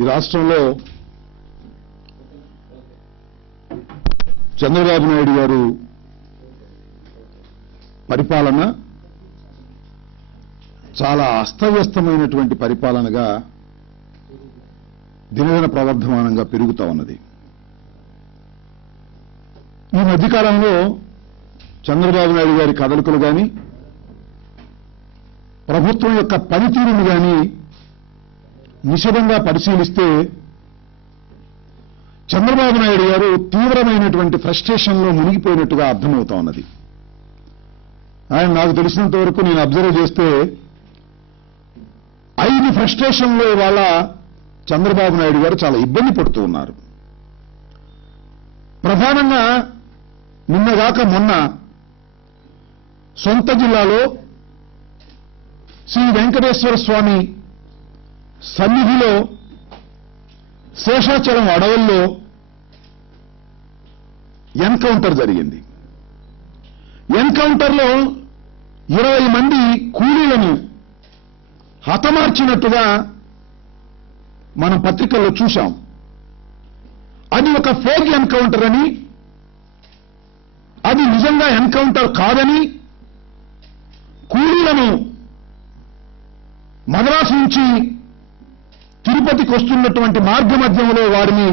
ఈ రాష్ట్రంలో చంద్రబాబు నాయుడు గారు పరిపాలన చాలా అస్తవ్యస్తమైనటువంటి పరిపాలనగా దినదిన ప్రవర్ధమానంగా పెరుగుతా ఉన్నది. ఈ మధ్యకాలంలో చంద్రబాబు నాయుడు గారి కదలికలు కానీ ప్రభుత్వం యొక్క పనితీరును కానీ నిశితంగా పరిశీలిస్తే చంద్రబాబు నాయుడు గారు తీవ్రమైనటువంటి ఫ్రస్ట్రేషన్లో మునిగిపోయినట్టుగా అర్థమవుతా ఉన్నది. ఆయన నాకు తెలిసినంత వరకు నేను అబ్జర్వ్ చేస్తే 5 ఫ్రస్ట్రేషన్లో ఇవాళ చంద్రబాబు నాయుడు గారు చాలా ఇబ్బంది పడుతూ ఉన్నారు. ప్రధానంగా నిన్నగాక మొన్న సొంత జిల్లాలో శ్రీ వెంకటేశ్వర స్వామి సన్నిధిలో శేషాచలం అడవుల్లో ఎన్కౌంటర్ జరిగింది. ఎన్కౌంటర్లో 20 మంది కూలీలను హతమార్చినట్టుగా మనం పత్రికల్లో చూశాం. అది ఒక ఫేక్ ఎన్కౌంటర్ అని, అది నిజంగా ఎన్కౌంటర్ కాదని, కూలీలను మద్రాసు నుంచి తిరుపతికి వస్తున్నటువంటి మార్గ మధ్యంలో వారిని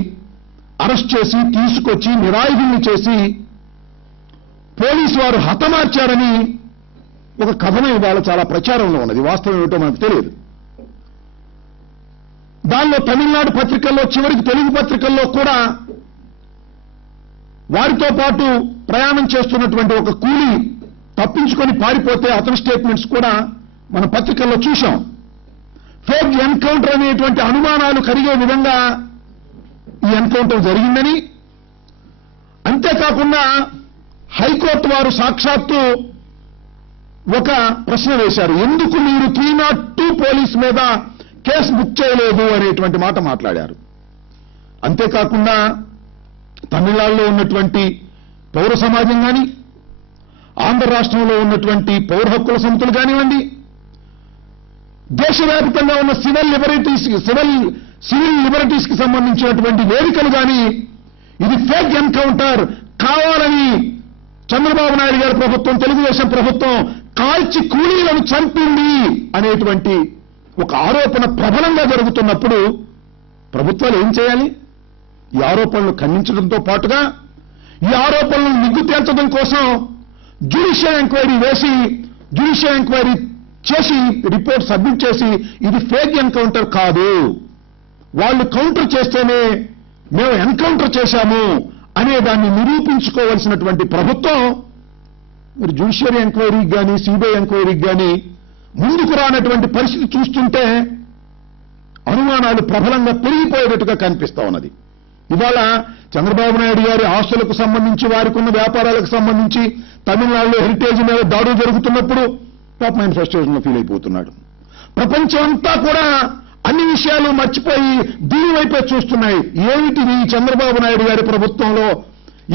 అరెస్ట్ చేసి తీసుకొచ్చి నిరాయుధుల్ని చేసి పోలీసు వారు హతమార్చారని ఒక కథనం ఇవాళ చాలా ప్రచారంలో ఉన్నది. వాస్తవం ఏమిటో మనకు తెలియదు. దానిలో తమిళనాడు పత్రికల్లో, చివరికి తెలుగు పత్రికల్లో కూడా వారితో పాటు ప్రయాణం చేస్తున్నటువంటి ఒక కూలీ తప్పించుకొని పారిపోతే అతని స్టేట్మెంట్స్ కూడా మన పత్రికల్లో చూశాం. ఫేక్ ఎన్కౌంటర్ అనేటువంటి అనుమానాలు కలిగే విధంగా ఈ ఎన్కౌంటర్ జరిగిందని, అంతేకాకుండా హైకోర్టు వారు సాక్షాత్తు ఒక ప్రశ్న వేశారు. ఎందుకు మీరు 302 పోలీస్ మీద కేసు బుక్ చేయలేదు అనేటువంటి మాట మాట్లాడారు. అంతేకాకుండా తమిళనాడులో ఉన్నటువంటి పౌర సమాజం కానీ, ఆంధ్ర రాష్ట్రంలో ఉన్నటువంటి పౌర హక్కుల సమితులు కానివ్వండి, దేశవ్యాప్తంగా ఉన్న సివిల్ లిబర్టీస్ కి సంబంధించినటువంటి వేదికలు కానీ ఇది ఫేక్ ఎన్కౌంటర్ కావాలని చంద్రబాబు నాయుడు గారి ప్రభుత్వం, తెలుగుదేశం ప్రభుత్వం కాల్చి కూలీలను చంపింది అనేటువంటి ఒక ఆరోపణ ప్రబలంగా జరుగుతున్నప్పుడు ప్రభుత్వాలు ఏం చేయాలి? ఈ ఆరోపణలు ఖండించడంతో పాటుగా ఈ ఆరోపణలను నిగ్గు తేల్చడం కోసం జ్యుడిషియల్ ఎంక్వైరీ వేసి, జ్యుడిషియల్ ఎంక్వైరీ చేసి రిపోర్ట్ సబ్మిట్ చేసి ఇది ఫేక్ ఎన్కౌంటర్ కాదు, వాళ్ళు కౌంటర్ చేస్తేనే మేము ఎన్కౌంటర్ చేశాము అనే దాన్ని నిరూపించుకోవాల్సినటువంటి ప్రభుత్వం మరి జ్యుడిషియరీ ఎంక్వైరీకి కానీ, సిబిఐ ఎంక్వైరీకి కానీ ముందుకు రానటువంటి పరిస్థితి చూస్తుంటే అనుమానాలు ప్రబలంగా పెరిగిపోయేటట్టుగా కనిపిస్తా ఉన్నది. ఇవాళ చంద్రబాబు నాయుడు గారి ఆస్తులకు సంబంధించి, వారికి ఉన్న వ్యాపారాలకు సంబంధించి తమిళనాడులో హెరిటేజ్ మీద దాడులు జరుగుతున్నప్పుడు పాపం ఆయన ఫ్రస్ట్రేషన్లో ఫీల్ అయిపోతున్నాడు. ప్రపంచం అంతా కూడా అన్ని విషయాలు మర్చిపోయి దీని వైపే చూస్తున్నాయి. ఏమిటిది? చంద్రబాబు నాయుడు గారి ప్రభుత్వంలో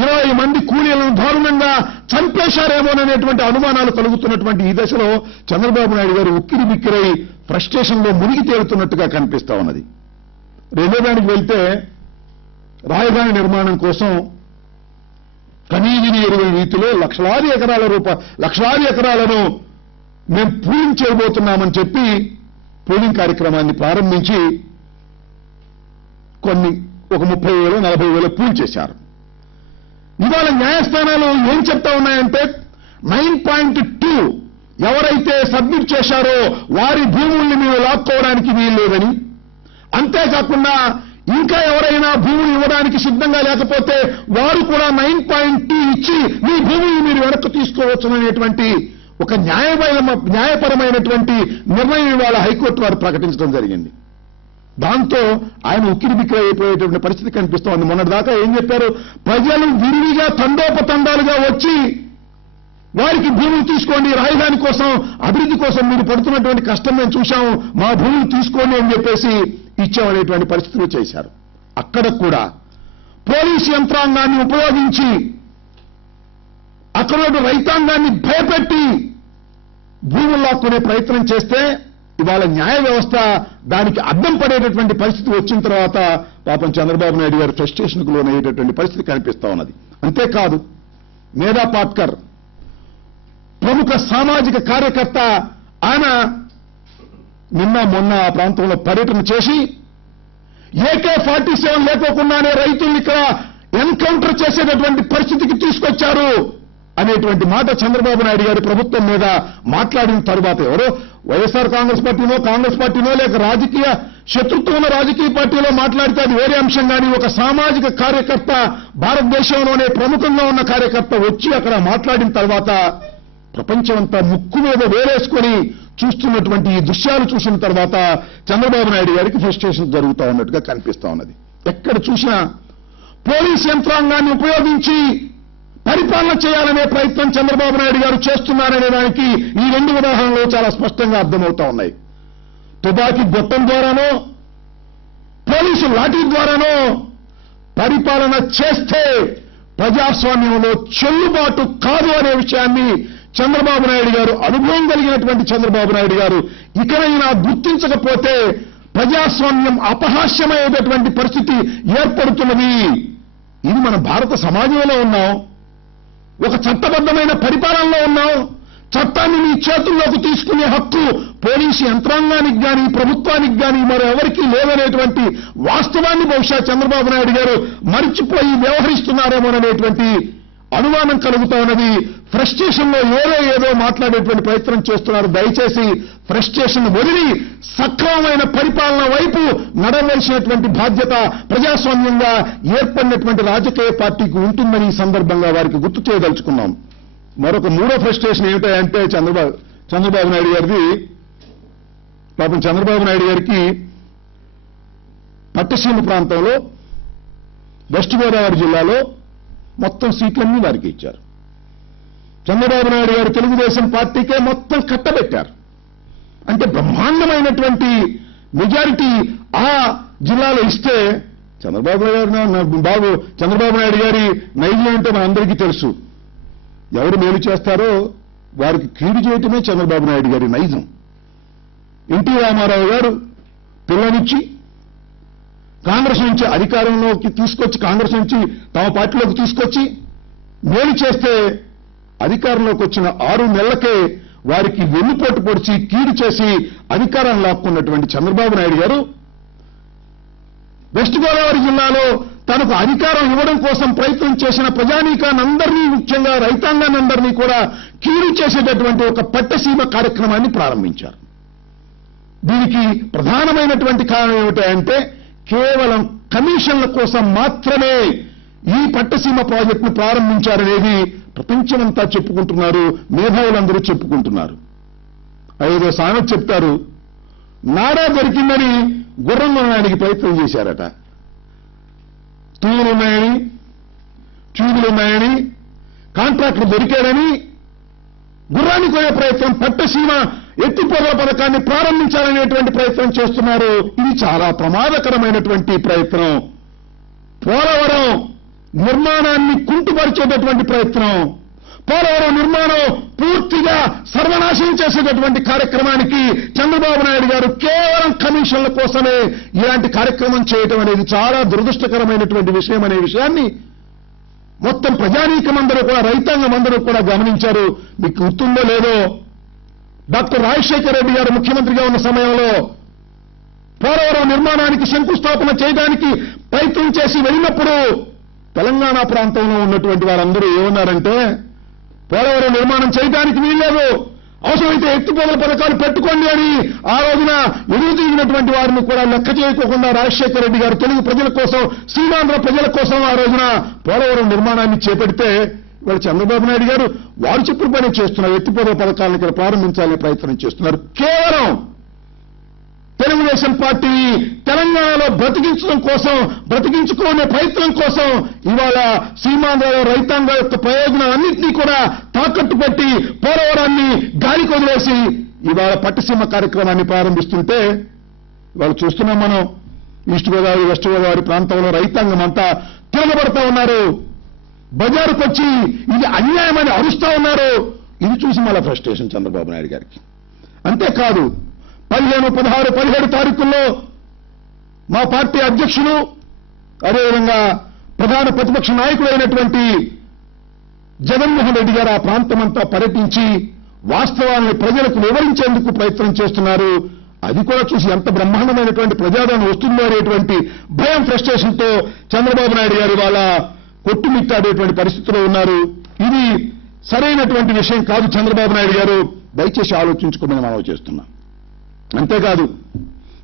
20 మంది కూలీలను దారుణంగా చంపేశారేమోననేటువంటి అనుమానాలు కలుగుతున్నటువంటి ఈ దశలో చంద్రబాబు నాయుడు గారు ఉక్కిరి బిక్కిరై ఫ్రస్ట్రేషన్లో మునిగి తేలుతున్నట్టుగా కనిపిస్తా ఉన్నది. రెండో దానికి వెళ్తే రాజధాని నిర్మాణం కోసం కనీవిని ఎరుగని రీతిలో లక్షలాది ఎకరాలను మేము పూలింగ్ చేయబోతున్నామని చెప్పి పూలింగ్ కార్యక్రమాన్ని ప్రారంభించి ఒక 30,000 40,000 పూల్ చేశారు. ఇవాళ న్యాయస్థానాలు ఏం చెప్తా ఉన్నాయంటే 9.2 ఎవరైతే సబ్మిట్ చేశారో వారి భూముల్ని మేము లాక్కోవడానికి వీలు లేదని, అంతేకాకుండా ఇంకా ఎవరైనా భూములు ఇవ్వడానికి సిద్ధంగా లేకపోతే వారు కూడా 9.2 ఇచ్చి మీ భూముల్ని మీరు వెనక్కు తీసుకోవచ్చుననేటువంటి ఒక న్యాయపరమైనటువంటి నిర్ణయం ఇవాళ హైకోర్టు వారు ప్రకటించడం జరిగింది. దాంతో ఆయన ఉక్కిరిబిక్కిరి అయిపోయేటువంటి పరిస్థితి కనిపిస్తోంది. మొన్నటిదాకా ఏం చెప్పారు? ప్రజలు విరివిగా తండోపతండాలుగా వచ్చి వారికి భూములు తీసుకోండి, రాజధాని కోసం, అభివృద్ధి కోసం మీరు పడుతున్నటువంటి కష్టం మేము చూశాము, మా భూములు తీసుకోండి అని చెప్పేసి ఇచ్చామనేటువంటి పరిస్థితులు చేశారు. అక్కడ కూడా పోలీసు యంత్రాంగాన్ని ఉపయోగించి అక్కడ రైతాంగాన్ని భయపెట్టి భూములు లాక్కునే ప్రయత్నం చేస్తే ఇవాళ న్యాయ వ్యవస్థ దానికి అద్దం పడేటటువంటి పరిస్థితి వచ్చిన తర్వాత పాపం చంద్రబాబు నాయుడు గారు ఫ్రస్ట్రేషన్కు లోనయ్యేటటువంటి పరిస్థితి కనిపిస్తా ఉన్నది. అంతేకాదు మేధా పాట్కర్ ప్రముఖ సామాజిక కార్యకర్త, ఆయన నిన్న మొన్న ఆ ప్రాంతంలో పర్యటన చేసి AK-47 లేకోకుండానే రైతుల్ని ఇక్కడ ఎన్కౌంటర్ చేసేటటువంటి పరిస్థితికి తీసుకొచ్చారు అనేటువంటి మాట చంద్రబాబు నాయుడు గారి ప్రభుత్వం మీద మాట్లాడిన తరువాత ఎవరో వైఎస్ఆర్ కాంగ్రెస్ పార్టీనో లేక రాజకీయ శత్రుత్వం ఉన్న రాజకీయ పార్టీలో మాట్లాడితే అది వేరే అంశం. కానీ ఒక సామాజిక కార్యకర్త, భారతదేశంలోనే ప్రముఖంగా ఉన్న కార్యకర్త వచ్చి అక్కడ మాట్లాడిన తర్వాత ప్రపంచమంతా ముక్కు మీద వేరేసుకొని చూస్తున్నటువంటి ఈ దృశ్యాలు చూసిన తర్వాత చంద్రబాబు నాయుడు గారికి ఫ్రస్ట్రేషన్ జరుగుతూ ఉన్నట్టుగా కనిపిస్తా ఉన్నది. ఎక్కడ చూసినా పోలీస్ యంత్రాంగాన్ని ఉపయోగించి పరిపాలన చేయాలనే ప్రయత్నం చంద్రబాబు నాయుడు గారు చేస్తున్నారనే దానికి ఈ 2 ఉదాహరణలు చాలా స్పష్టంగా అర్థమవుతా ఉన్నాయి. తుపాకీ గొట్టం ద్వారానో పోలీసు లాఠీ ద్వారానో పరిపాలన చేస్తే ప్రజాస్వామ్యంలో చెల్లుబాటు కాదు అనే విషయాన్ని చంద్రబాబు నాయుడు గారు, అనుభవం కలిగినటువంటి చంద్రబాబు నాయుడు గారు ఇకనైనా గుర్తించకపోతే ప్రజాస్వామ్యం అపహాస్యమయ్యేటటువంటి పరిస్థితి ఏర్పడుతున్నది. ఇది మన భారత సమాజంలో ఉన్నాం, ఒక చట్టబద్ధమైన పరిపాలనలో ఉన్నాం. చట్టాన్ని మీ చేతుల్లోకి తీసుకునే హక్కు పోలీసు యంత్రాంగానికి కానీ ప్రభుత్వానికి కానీ మరెవరికీ లేదనేటువంటి వాస్తవాన్ని బహుశా చంద్రబాబు నాయుడు గారు మరిచిపోయి వ్యవహరిస్తున్నారేమోననేటువంటి అనుమానం కలుగుతా ఉన్నది. ఫ్రస్ట్రేషన్ లో ఏదో మాట్లాడేటువంటి ప్రయత్నం చేస్తున్నారు. దయచేసి ఫ్రస్ట్రేషన్ వదిలి సక్రమమైన పరిపాలన వైపు నడవలసినటువంటి బాధ్యత ప్రజాస్వామ్యంగా ఏర్పడినటువంటి రాజకీయ పార్టీకి ఉంటుందని ఈ సందర్భంగా వారికి గుర్తు చేయదలుచుకున్నాం. మరొక 3వ ఫ్రస్ట్రేషన్ ఏమిటంటే చంద్రబాబు నాయుడు గారిది, పాపం చంద్రబాబు నాయుడు గారికి పట్టసీమ ప్రాంతంలో వెస్ట్ గోదావరి జిల్లాలో మొత్తం సీట్లన్నీ వారికి ఇచ్చారు. చంద్రబాబు నాయుడు గారు తెలుగుదేశం పార్టీకే మొత్తం కట్టబెట్టారు. అంటే బ్రహ్మాండమైనటువంటి మెజారిటీ ఆ జిల్లాలో ఇస్తే చంద్రబాబు నాయుడు గారి నైజం ఏంటో మనందరికీ తెలుసు. ఎవరు మేలు చేస్తారో వారికి కీడు చేయటమే చంద్రబాబు నాయుడు గారి నైజం. ఎన్టీ రామారావు గారు పిల్లనిచ్చి కాంగ్రెస్ నుంచి అధికారంలోకి తీసుకొచ్చి, కాంగ్రెస్ నుంచి తమ పార్టీలోకి తీసుకొచ్చి మేలు చేస్తే అధికారంలోకి వచ్చిన 6 నెలలకే వారికి వెన్నుపోటు పొడిచి కీడు చేసి అధికారాన్ని లాక్కున్నటువంటి చంద్రబాబు నాయుడు గారు వెస్ట్ గోదావరి జిల్లాలో తనకు అధికారం ఇవ్వడం కోసం ప్రయత్నం చేసిన ప్రజానీకానందరినీ, ముఖ్యంగా రైతాంగానందరినీ కూడా కీడు చేసేటటువంటి ఒక పట్టసీమ కార్యక్రమాన్ని ప్రారంభించారు. దీనికి ప్రధానమైనటువంటి కారణం ఏమిటంటే కేవలం కమిషన్ల కోసం మాత్రమే ఈ పట్టసీమ ప్రాజెక్టును ప్రారంభించారనేది ప్రపంచమంతా చెప్పుకుంటున్నారు, మేధావులందరూ చెప్పుకుంటున్నారు. ఏదో సామెత చెప్తారు, నాడా దొరికిందని గుర్రం కొనడానికి ప్రయత్నం చేశారట. తూలున్నాయని, చూదులున్నాయని, కాంట్రాక్టర్ దొరికాడని గుర్రాన్ని కొనే ప్రయత్నం, పట్టసీమ ఎత్తిపోతల పథకాన్ని ప్రారంభించాలనేటువంటి ప్రయత్నం చేస్తున్నారు. ఇది చాలా ప్రమాదకరమైనటువంటి ప్రయత్నం. పోలవరం నిర్మాణాన్ని కుంటుపరిచేటటువంటి ప్రయత్నం, పోలవరం నిర్మాణం పూర్తిగా సర్వనాశనం చేసేటటువంటి కార్యక్రమానికి చంద్రబాబు నాయుడు గారు కేవలం కమిషన్ల కోసమే ఇలాంటి కార్యక్రమం చేయటం అనేది చాలా దురదృష్టకరమైనటువంటి విషయం అనే విషయాన్ని మొత్తం ప్రజానీకమందరూ కూడా, రైతాంగమందరూ కూడా గమనించారు. మీకు గుర్తుందో లేదో, డాక్టర్ రాజశేఖర రెడ్డి గారు ముఖ్యమంత్రిగా ఉన్న సమయంలో పోలవరం నిర్మాణానికి శంకుస్థాపన చేయడానికి ప్రయత్నం చేసి వెళ్ళినప్పుడు తెలంగాణ ప్రాంతంలో ఉన్నటువంటి వారందరూ ఏమన్నారంటే, పోలవరం నిర్మాణం చేయడానికి వీల్లేదు, అవసరమైతే ఎత్తిపోతల పథకాలు పెట్టుకోండి అని ఆ రోజున ఎదురు తిరిగినటువంటి వారిని కూడా లెక్క చేయకోకుండా రాజశేఖర రెడ్డి గారు తెలుగు ప్రజల కోసం, సీమాంధ్ర ప్రజల కోసం ఆ రోజున పోలవరం నిర్మాణాన్ని చేపడితే ఇవాళ చంద్రబాబు నాయుడు గారు వారు చెప్పిన పని చేస్తున్నారు. ఎత్తిపోతల పథకాలను ఇక్కడ ప్రారంభించాలనే ప్రయత్నం చేస్తున్నారు. కేవలం తెలుగుదేశం పార్టీ తెలంగాణలో బ్రతికించడం కోసం, బ్రతికించుకునే ప్రయత్నం కోసం ఇవాళ సీమాంధ్రలో రైతాంగ యొక్క ప్రయోజనాలన్నింటినీ కూడా తాకట్టు పెట్టి పోలవరాన్ని గాలికి వదిలేసి ఇవాళ పట్టసీమ కార్యక్రమాన్ని ప్రారంభిస్తుంటే ఇవాళ చూస్తున్నాం మనం. ఈస్ట్ గోదావరి, వెస్ట్ గోదావరి ప్రాంతంలో రైతాంగం అంతా తిరగబడతా ఉన్నారు. బజారుకు వచ్చి ఇది అన్యాయమని అరుస్తా ఉన్నారు. ఇది చూసి మళ్ళా ఫ్రస్ట్రేషన్ చంద్రబాబు నాయుడు గారికి. అంతేకాదు 15, 16, 17 తారీఖుల్లో మా పార్టీ అధ్యక్షులు అదేవిధంగా ప్రధాన ప్రతిపక్ష నాయకుడైనటువంటి జగన్మోహన్ రెడ్డి గారు ఆ ప్రాంతమంతా పర్యటించి వాస్తవాన్ని ప్రజలకు వివరించేందుకు ప్రయత్నం చేస్తున్నారు. అది కూడా చూసి ఎంత బ్రహ్మాండమైనటువంటి ప్రజాదరణ వస్తుందో అనేటువంటి భయం, ఫ్రస్ట్రేషన్తో చంద్రబాబు నాయుడు గారు ఇవాళ కొట్టుమిట్టాడేటువంటి పరిస్థితిలో ఉన్నారు. ఇది సరైనటువంటి విషయం కాదు. చంద్రబాబు నాయుడు గారు దయచేసి ఆలోచించుకోమని మనం చేస్తున్నాం. అంతేకాదు,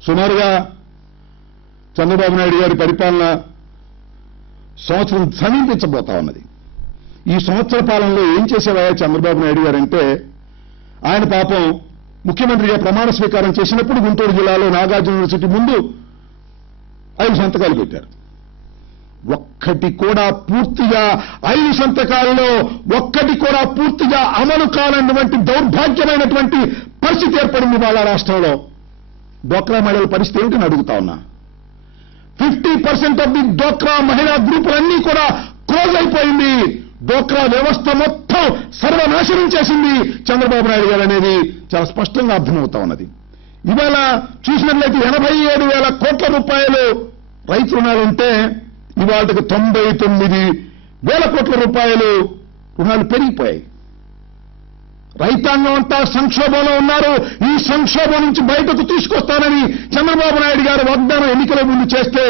సుమారుగా చంద్రబాబు నాయుడు గారి పరిపాలన సంవత్సరం సమీపించబోతా ఉన్నది. ఈ సంవత్సర పాలనలో ఏం చేసేవాయా చంద్రబాబు నాయుడు గారంటే, ఆయన పాపం ముఖ్యమంత్రిగా ప్రమాణ స్వీకారం చేసినప్పుడు గుంటూరు జిల్లాలో నాగార్జున యూనివర్సిటీ ముందు 5 సంతకాలు పెట్టారు. ఒక్కటి కూడా పూర్తిగా 5 సంతకాలలో ఒక్కటి కూడా పూర్తిగా అమలు కానటువంటి దౌర్భాగ్యమైనటువంటి పరిస్థితి ఏర్పడింది వాళ్ళ రాష్ట్రంలో. డ్వాక్రా మహిళల పరిస్థితి ఏమిటని అడుగుతా ఉన్నా. 50% ఆఫ్ ది డ్వాక్రా మహిళా గ్రూపులన్నీ కూడా క్లోజ్ అయిపోయింది. డ్వాక్రా వ్యవస్థ మొత్తం సర్వనాశనం చేసింది చంద్రబాబు నాయుడు గారు అనేది చాలా స్పష్టంగా అర్థమవుతా ఉన్నది. ఇవాళ చూసినట్లయితే 87,000 కోట్ల రూపాయలు రైతు రుణాలుంటే ఇవాళకి 99,000 కోట్ల రూపాయలు రుణాలు పెరిగిపోయాయి. రైతాంగం అంతా సంక్షోభంలో ఉన్నారు. ఈ సంక్షోభం నుంచి బయటకు తీసుకొస్తానని చంద్రబాబు నాయుడు గారు వాగ్దానం ఎన్నికల ముందు చేస్తే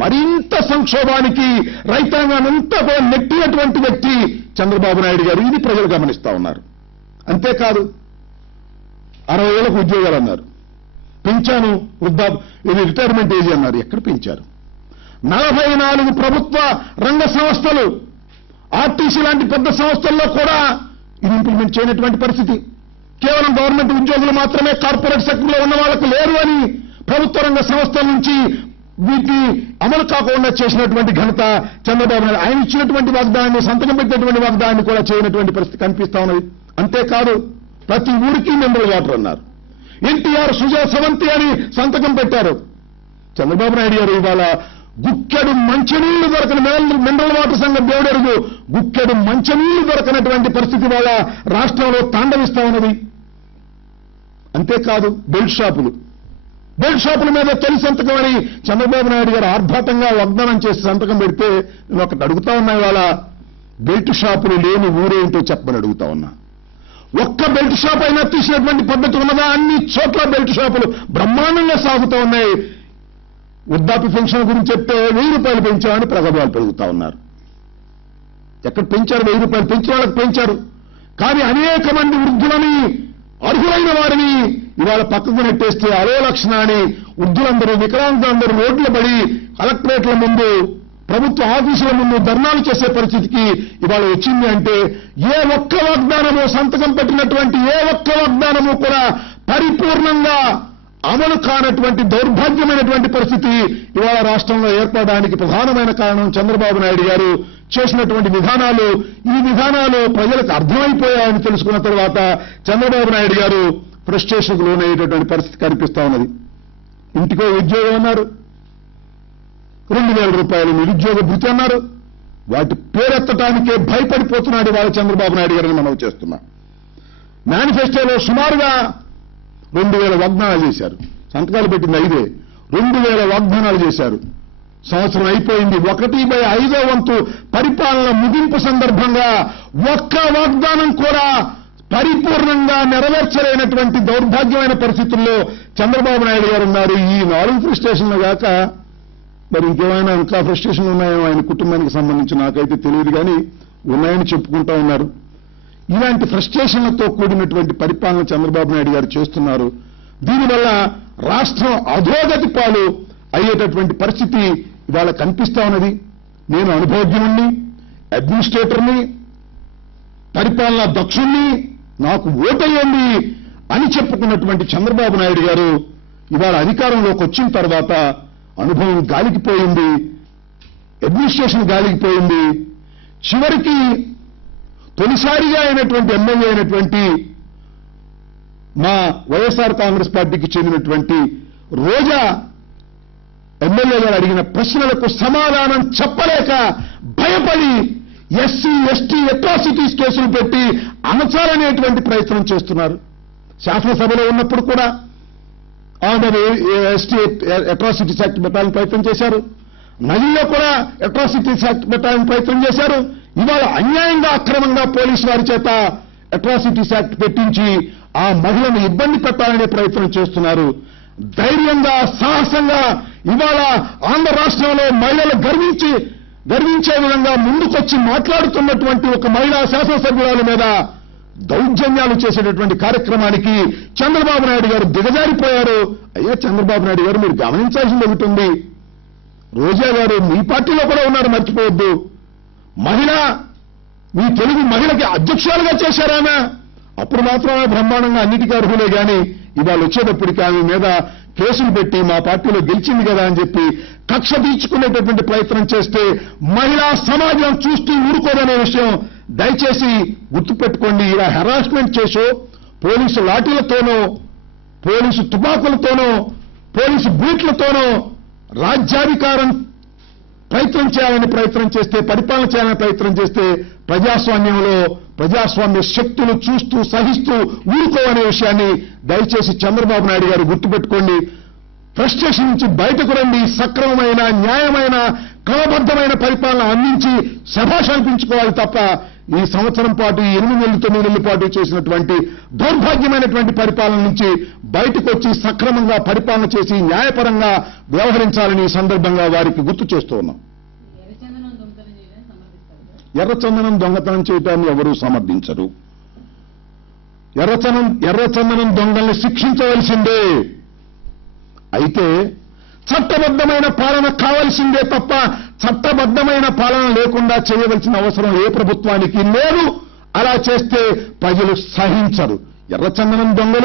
మరింత సంక్షోభానికి రైతాంగానంతా కూడా నెట్టినటువంటి వ్యక్తి చంద్రబాబు నాయుడు గారు. ఇది ప్రజలు గమనిస్తా ఉన్నారు. అంతేకాదు, 60 ఏళ్లకు ఉద్యోగాలు అన్నారు, పెంచాను ఇది రిటైర్మెంట్ ఏజ్ అన్నారు. ఎక్కడ పెంచారు? 44 ప్రభుత్వ రంగ సంస్థలు, ఆర్టీసీ లాంటి పెద్ద సంస్థల్లో కూడా ఇది ఇంప్లిమెంట్ చేయనటువంటి పరిస్థితి. కేవలం గవర్నమెంట్ ఉద్యోగులు మాత్రమే కార్పొరేట్ సెక్టర్లో ఉన్న వాళ్ళకు లేరు అని ప్రభుత్వ రంగ సంస్థల నుంచి వీటిని అమలు కాకుండా చేసినటువంటి ఘనత చంద్రబాబు నాయుడు. ఆయన ఇచ్చినటువంటి వాగ్దానాన్ని, సంతకం పెట్టినటువంటి వాగ్దానాన్ని కూడా చేయనటువంటి పరిస్థితి కనిపిస్తా ఉన్నది. అంతేకాదు, ప్రతి ఊరికి మినరల్ వాటర్ అన్నారు. ఎన్టీఆర్ సుజా సవంతి అని సంతకం పెట్టారు. చంద్రబాబు నాయుడు గారు ఇవాళ గుక్కెడు మంచినీళ్లు దొరకని మినరల్ వాటర్ సంఘం దేవుడెరుగు గుక్కెడు మంచినీళ్లు దొరకనటువంటి పరిస్థితి వాళ్ళ రాష్ట్రంలో తాండవిస్తా ఉన్నది. అంతేకాదు, బెల్ట్ షాపుల మీద తొలి సంతకం అని చంద్రబాబు నాయుడు గారు ఆర్భాటంగా వాగ్దానం చేసి సంతకం పెడితే నేను ఒకటి అడుగుతా ఉన్నా, ఇవాళ బెల్ట్ షాపులు లేని ఊరేంటో చెప్పని అడుగుతా ఉన్నా. ఒక్క బెల్ట్ షాప్ అయినా తీసినటువంటి పద్ధతి ఉన్నదా? అన్ని చోట్ల బెల్ట్ షాపులు బ్రహ్మాండంగా సాగుతూ ఉన్నాయి. వృద్ధాప్య పెన్షన్ గురించి చెప్తే 1000 రూపాయలు పెంచామని ప్రగల్భాలు పెరుగుతా ఉన్నారు. ఎక్కడ పెంచారు? 1000 రూపాయలు పెంచిన వాళ్ళకి పెంచారు. కానీ అనేక మంది వృద్ధులని, అర్హులైన వారిని ఇవాళ పక్కకు నెట్టేస్తే అలో లక్షణ అని వృద్ధులందరూ, వికలాంగులందరూ రోడ్ల పడి కలెక్టరేట్ల ముందు, ప్రభుత్వ ఆఫీసుల ముందు ధర్నాలు చేసే పరిస్థితికి ఇవాళ వచ్చింది. అంటే ఏ ఒక్క వాగ్దానము, సంతకం పెట్టినటువంటి ఏ ఒక్క వాగ్దానము కూడా పరిపూర్ణంగా అమలు కానటువంటి దౌర్భాగ్యమైనటువంటి పరిస్థితి ఇవాళ రాష్ట్రంలో ఏర్పడడానికి ప్రధానమైన కారణం చంద్రబాబు నాయుడు గారు చేసినటువంటి విధానాలు. ఈ విధానాలు ప్రజలకు అర్థమైపోయాయని తెలుసుకున్న తర్వాత చంద్రబాబు నాయుడు గారు ఫ్రస్ట్రేషన్కు లోనయ్యేటటువంటి పరిస్థితి కనిపిస్తా ఉన్నది. ఇంటికో ఉద్యోగం అన్నారు, 2,000 రూపాయలు నిరుద్యోగ భృతి అన్నారు. వాటి పేరెత్తడానికే భయపడిపోతున్నాడు ఇవాళ చంద్రబాబు నాయుడు గారిని మనం చేస్తున్నాం. మేనిఫెస్టోలో సుమారుగా 2,000 వాగ్దానాలు చేశారు. సంతకాలు పెట్టింది 5. 2,000 వాగ్దానాలు చేశారు. సంవత్సరం అయిపోయింది. 1/5వ వంతు పరిపాలన ముగింపు సందర్భంగా ఒక్క వాగ్దానం కూడా పరిపూర్ణంగా నెరవేర్చలేనటువంటి దౌర్భాగ్యమైన పరిస్థితుల్లో చంద్రబాబు నాయుడు గారు ఉన్నారు. ఈ 4 ఫ్రస్ట్రేషన్లు కాక మరి ఇంకేమైనా ఇంకా ఫ్రస్ట్రేషన్లు ఉన్నాయో ఆయన కుటుంబానికి సంబంధించి నాకైతే తెలియదు, కానీ ఉన్నాయని చెప్పుకుంటా ఉన్నారు. ఇలాంటి ఫ్రస్ట్రేషన్లతో కూడినటువంటి పరిపాలన చంద్రబాబు నాయుడు గారు చేస్తున్నారు. దీనివల్ల రాష్ట్రం అధోగతి పాలు అయ్యేటటువంటి పరిస్థితి ఇవాళ కనిపిస్తా ఉన్నది. నేను అనుభవజ్ఞుణ్ణి, అడ్మినిస్ట్రేటర్ని, పరిపాలనా దక్షుణ్ణి, నాకు ఓటేయండి అని చెప్పుకున్నటువంటి చంద్రబాబు నాయుడు గారు ఇవాళ అధికారంలోకి వచ్చిన తర్వాత అనుభవం గాలికిపోయింది, అడ్మినిస్ట్రేషన్ గాలికిపోయింది. చివరికి తొలిసారిగా అయినటువంటి ఎమ్మెల్యే అయినటువంటి మా వైఎస్ఆర్ కాంగ్రెస్ పార్టీకి చెందినటువంటి రోజా ఎమ్మెల్యే గారు అడిగిన ప్రశ్నలకు సమాధానం చెప్పలేక భయపడి ఎస్సీ ఎస్టీ అట్రాసిటీస్ కేసులు పెట్టి అణచాలనేటువంటి ప్రయత్నం చేస్తున్నారు. శాసనసభలో ఉన్నప్పుడు కూడా ఎస్టీ అట్రాసిటీస్ యాక్ట్ పెట్టాలని ప్రయత్నం చేశారు. నదిలో కూడా అట్రాసిటీస్ యాక్ట్ పెట్టాలని ప్రయత్నం చేశారు. ఇవాళ అన్యాయంగా అక్రమంగా పోలీసు వారి చేత అట్రాసిటీస్ యాక్ట్ పెట్టించి ఆ మహిళను ఇబ్బంది పెట్టాలనే ప్రయత్నం చేస్తున్నారు. ధైర్యంగా సాహసంగా ఇవాళ ఆంధ్ర రాష్ట్రంలో మహిళలు గర్వించే విధంగా ముందుకొచ్చి మాట్లాడుతున్నటువంటి ఒక మహిళా శాసనసభ్యురాల మీద దౌర్జన్యాలు చేసేటటువంటి కార్యక్రమానికి చంద్రబాబు నాయుడు గారు దిగజారిపోయారు. అయ్యా చంద్రబాబు నాయుడు గారు, మీరు గమనించాల్సింది ఒకటి ఉంది. రోజా గారు మీ పార్టీలో కూడా ఉన్నారు, మర్చిపోవద్దు. మీ తెలుగు మహిళకి అధ్యక్షురాలుగా చేశారానా? అప్పుడు మాత్రం బ్రహ్మాండంగా అన్నిటికీ అర్హులే గాని ఇవాళ వచ్చేటప్పటికి ఆమె మీద కేసులు పెట్టి మా పార్టీలో గెలిచింది కదా అని చెప్పి కక్ష తీర్చుకునేటటువంటి ప్రయత్నం చేస్తే మహిళా సమాజం చూస్తూ ఊరుకోదనే విషయం దయచేసి గుర్తుపెట్టుకోండి. ఇలా హెరాస్మెంట్ చేసో, పోలీసు లాఠీలతోనో, పోలీసు తుపాకులతోనో, పోలీసు బూట్లతోనో రాజ్యాధికారం ప్రయత్నం చేయాలని ప్రయత్నం చేస్తే, పరిపాలన చేయాలని ప్రయత్నం చేస్తే ప్రజాస్వామ్యంలో ప్రజాస్వామ్య శక్తులు చూస్తూ సహిస్తూ ఊరుకోవనే విషయాన్ని దయచేసి చంద్రబాబు నాయుడు గారు గుర్తుపెట్టుకోండి. ఫ్రస్ట్రేషన్ నుంచి బయటకు రండి. సక్రమమైన, న్యాయమైన, క్రమబద్ధమైన పరిపాలన అందించి శభాష్ అనిపించుకోవాలి తప్ప ఈ సంవత్సరం పాటు, ఈ 8 నెలలు 9 నెలల పాటు చేసినటువంటి దౌర్భాగ్యమైనటువంటి పరిపాలన నుంచి బయటకు వచ్చి సక్రమంగా పరిపాలన చేసి న్యాయపరంగా వ్యవహరించాలని ఈ సందర్భంగా వారికి గుర్తు చేస్తూ ఉన్నాం. ఎర్రచందనం దొంగతనం చేయటాన్ని ఎవరూ సమర్థించరు. ఎర్రచందనం దొంగల్ని శిక్షించవలసిందే. అయితే చట్టబద్ధమైన పాలన కావాల్సిందే తప్ప చట్టబద్ధమైన పాలన లేకుండా చేయవలసిన అవసరం ఏ ప్రభుత్వానికి లేదు. అలా చేస్తే ప్రజలు సహించరు. ఎర్రచందనం దొంగల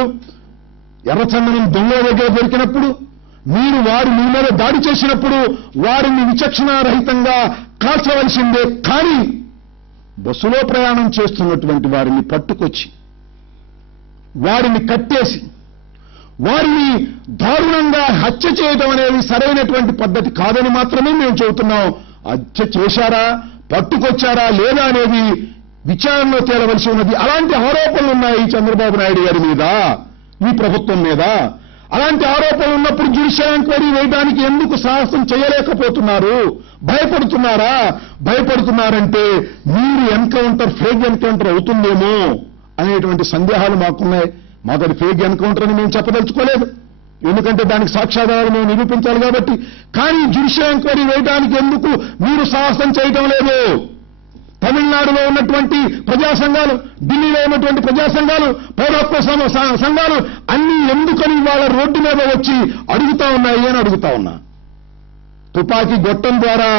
దగ్గర దొరికినప్పుడు వారు మీ మీద దాడి చేసినప్పుడు వారిని విచక్షణారహితంగా కాల్చవలసిందే. కానీ బస్సులో ప్రయాణం చేస్తున్నటువంటి వారిని పట్టుకొచ్చి వారిని కట్టేసి వారిని దారుణంగా హత్య చేయడం అనేది సరైనటువంటి పద్ధతి కాదని మాత్రమే మేము చెబుతున్నాం. హత్య చేశారా, పట్టుకొచ్చారా లేదా అనేది విచారణలో తేలవలసి ఉన్నది. అలాంటి ఆరోపణలు ఉన్నాయి చంద్రబాబు నాయుడు గారి మీద, ఈ ప్రభుత్వం మీద. అలాంటి ఆరోపణలు ఉన్నప్పుడు జ్యుడిషియల్ ఎంక్వైరీ వేయడానికి ఎందుకు సాహసం చేయలేకపోతున్నారు? భయపడుతున్నారా? భయపడుతున్నారంటే మీరు ఫేక్ ఎన్కౌంటర్ అవుతుందేమో అనేటువంటి సందేహాలు మాకున్నాయి. మాకు అది ఫేక్ ఎన్కౌంటర్ అని మేము చెప్పదలుచుకోలేదు, ఎందుకంటే దానికి సాక్ష్యాధారాలు మేము నిరూపించాలి కాబట్టి. కానీ జ్యుడిషియల్ ఎంక్వైరీ వేయడానికి ఎందుకు మీరు సాహసం చేయటం లేదు? తమిళనాడులో ఉన్నటువంటి ప్రజా సంఘాలు, ఢిల్లీలో ఉన్నటువంటి ప్రజా సంఘాలు, పౌరత్వ సంఘాలు అన్ని ఎందుకని వాళ్ళ రోడ్డు మీద వచ్చి అడుగుతా ఉన్నాయి అని అడుగుతా ఉన్నా. తుపాకీ గొట్టం ద్వారా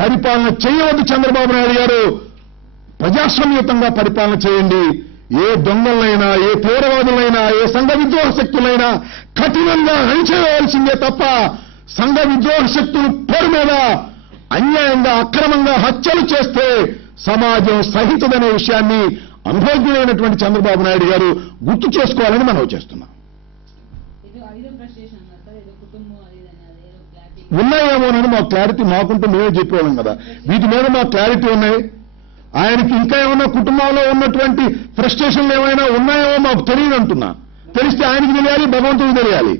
పరిపాలన చేయవద్దు చంద్రబాబు నాయుడు గారు. ప్రజాస్వామ్యయుతంగా పరిపాలన చేయండి. ఏ దొంగలైనా, ఏ తీవ్రవాదులైనా, ఏ సంఘ విద్రోహ శక్తులైనా కఠినంగా అణిచివేయాల్సిందే తప్ప సంఘ విద్రోహ శక్తులు పేరు మీద అన్యాయంగా, అక్రమంగా హత్యలు చేస్తే సమాజం సహించదనే విషయాన్ని అనుభవజ్ఞులైనటువంటి చంద్రబాబు నాయుడు గారు గుర్తు చేసుకోవాలని మనం చేస్తున్నాం. ఉన్నాయేమోనని మా క్లారిటీ మాకుంటూ మేమే చెప్పేవాళ్ళం కదా. వీటి మీద మా క్లారిటీ ఉన్నాయి. ఆయనకి ఇంకా ఏమైనా కుటుంబంలో ఉన్నటువంటి ఫ్రస్ట్రేషన్లు ఏమైనా ఉన్నాయేమో మాకు తెలియదు అంటున్నా. తెలిస్తే ఆయనకి తెలియాలి, భగవంతుడికి తెలియాలి.